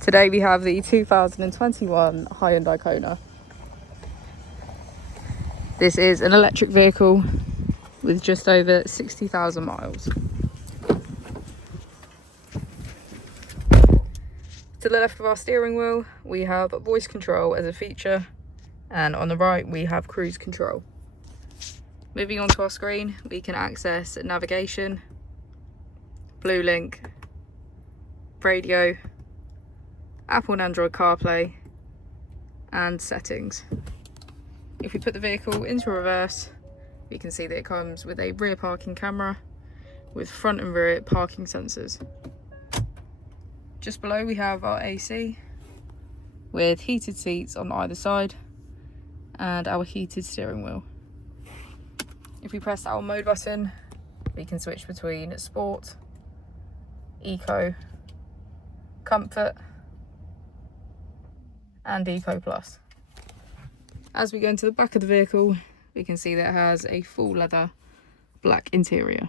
Today we have the 2021 Hyundai Kona. This is an electric vehicle with just over 60,000 miles. To the left of our steering wheel, we have voice control as a feature, and on the right we have cruise control. Moving on to our screen, we can access navigation, Blue Link, radio, Apple and Android CarPlay, and settings. If we put the vehicle into reverse, we can see that it comes with a rear parking camera with front and rear parking sensors. Just below we have our AC with heated seats on either side and our heated steering wheel. If we press our mode button, we can switch between sport, eco, comfort and eco plus. As we go into the back of the vehicle, we can see that it has a full leather black interior.